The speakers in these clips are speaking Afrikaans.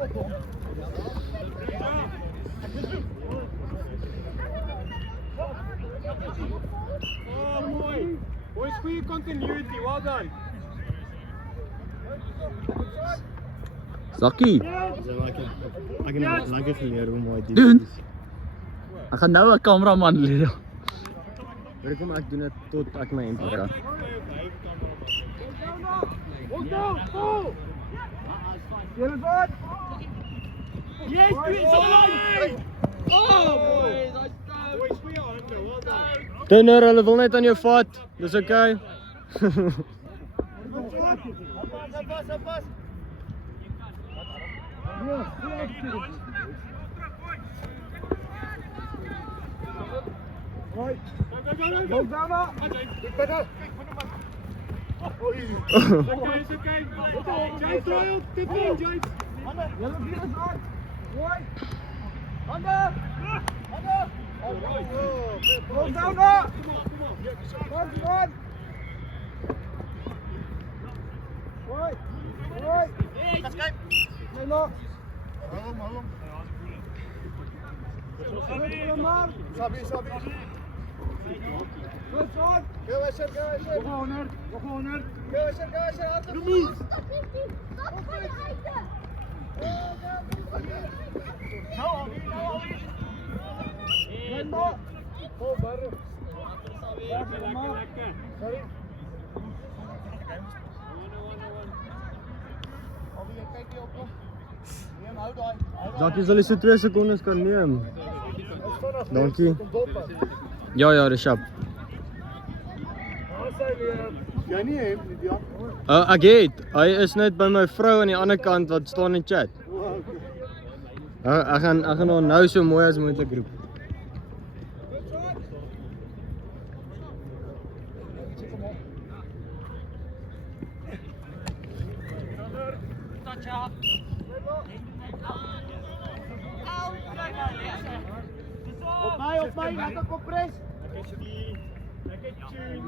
Oh, mooi. Boys, goede continuity. Well done. Zakkie. Ek het lekker geleer hoe mooi dit Doen. is. Ek gaan nou 'n kameraman leer. Weet kom ek doen dit tot ek my hemp Ja. Yes, boys, goeie hande. Well done. Dinner, hulle wil net aan jou vat. Dis okay. Go down. It's okay. James Doyle, good thing, James. Go down now. Zakkie sal jy so 2 sekondes kan neem. Dankie. Ja, dis sharp. Jy nie hem nie, ja. Ek het. Hy is net by my vrou aan die ander kant wat staan in chat. Ek gaan hom nou so mooi as moontlik roep. Op my, lekker kompres. Lekker tune.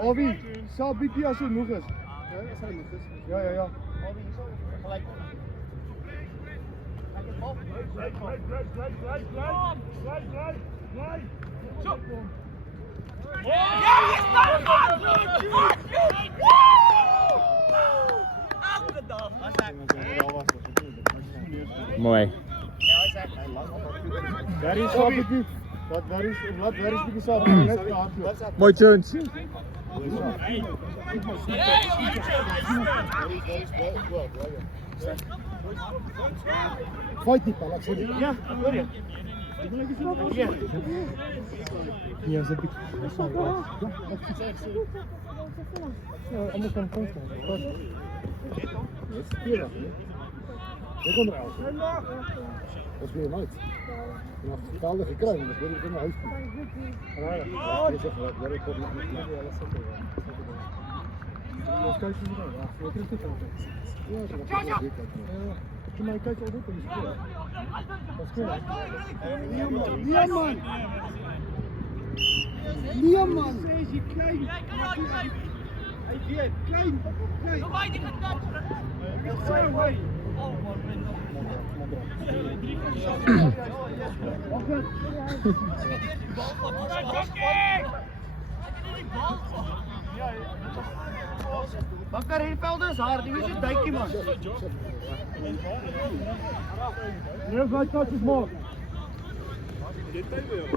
Owie, sal bietjie as hy moeg is. Ja, as hy moeg is. Ja. Owie, hierso, gelyk. Lekker bal. Bly. Zo. Mooi. Daar is so bietjie. Waar is bietjie saam net gehardloop. Mooi chance. Fight die bal, ek sê dit. Ja, hoor jy. Ja, so bietjie. Anders kan kom staan. Dit kom eruit. Dat is weer nooit. En als het betaalde gekregen, dan wil ik in mijn huis toe. Ja, dat is echt wat. Ja, ik kom niet meer. Ja, dat is oké. Wat kijk je nu? Ja, wat is dit dan? Ja, dat is wel goed. Ja, maar kijk al goed in de spelen. Dat is goed. Niemand! Niemand! Zeg je klein! Hij is klein! Klein! Bakker Hielveld is hard, die is een duikie man. Nee, vijf touches more.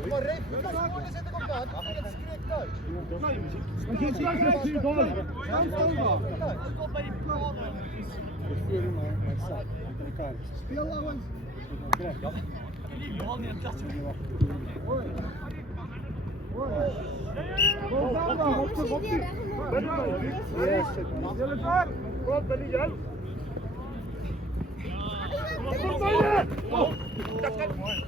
Maar Reef, hoe kan je gewoon zitten op dat? Af en het schreeuwt thuis. Maar geen thuis heeft hij door. Stop bij die plannen. Ik stuur hem mijn zak. Speel nou eens. Ja. Die bal niet aan het tasten. Hoi. Kom dan, op de. Jullie gaan. Wat ben jij? Kom bij je. Dat kan mooi.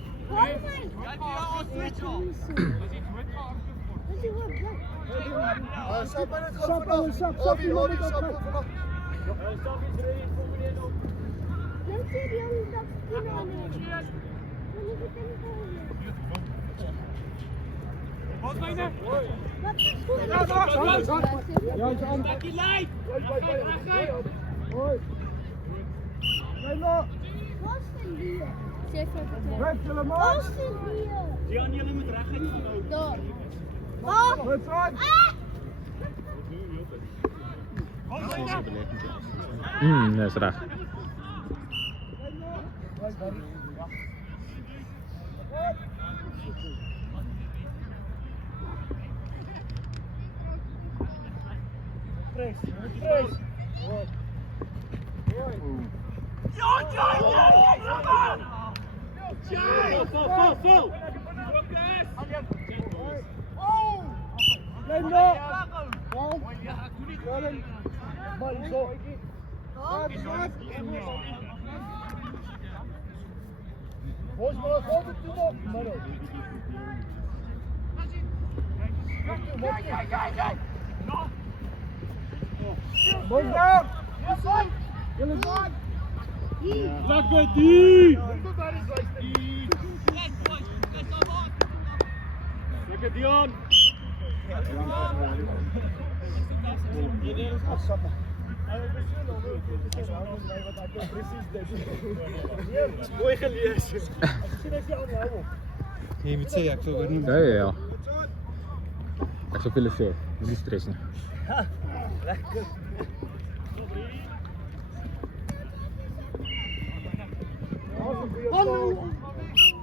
Weg jullie man! Jan, jullie moet recht uit. Daar. Goed aan! Dat is recht. Vrees! Vrees! Vol! Linda! Bal! Rollen! Bal zo! Boys, maar hold het toe op! Boys down! Jullie gaan! Lekker die! Lekker Dion! Mooi gelezen. Je moet zeggen, ik zou het niet. Ja. Ik zou willen veel. Niet stressen.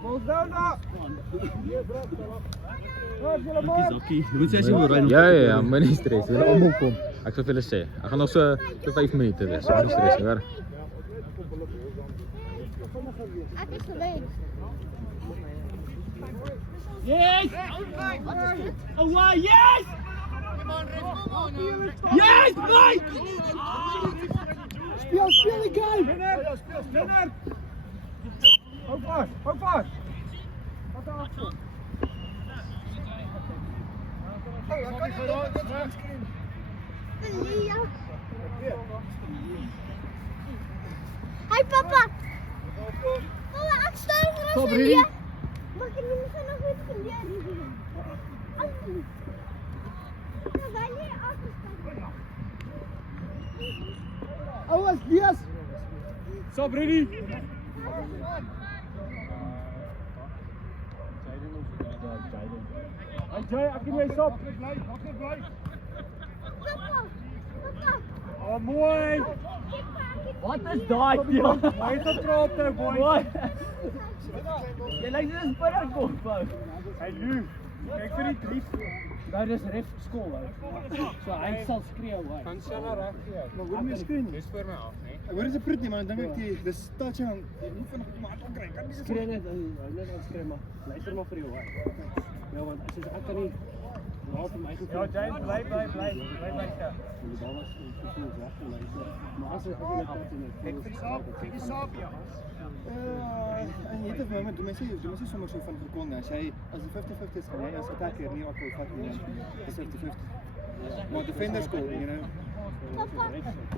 Boys down now! Je moet zeggen, hoe rijden. Ja, maar niet stressen. We willen allemaal komen. Ik zou willen zeggen. Ik ga nog zo 5 minuten weg. Niet stressen, hoor. Het is geweest. Yes! Oh wow, yes! Yes, Mike! Speel de game! Winner! Hou vast! Wat dan achter? Lia. Hi papa. Mama, ek staan vir ons Lia. Maar ek moet nog iets van die doen. Nou wil jy afstaan. Ouens, Lias! Stop, ready? Hey Jay, ek kan jy stop. Papa. Oh, mooi! Wat is daai, Dion? Hy het getrap nou, boy. Jy lyk net 'n spinnerkop, ou. Hy loop. Kyk vir die drie. Nou dis ref skool, ou. So hy sal skreeu, ou. Gaan sy na reg gee. Maar hoor my skrin. Dis vir my af, nee. Ek hoor dit is 'n pret nie, maar dan dink ek dis touchdown. Jy moet vinnig op maat kry. Kan nie Skree net skree maar. Luister maar vir jou, ou. Ja, want as jy ek kan nie laat hom my Ja, Jay, bly sy. Daar was gevoel weg en luister. Maar as jy net Kyk vir die saak, ja. En jy het 'n moment, doen my sê sommer so van gekonde. As die 50-50 is, gaan jy as attacker nie wat wil vat nie. Dis 50-50. Maar defenders goal, you know. Papa.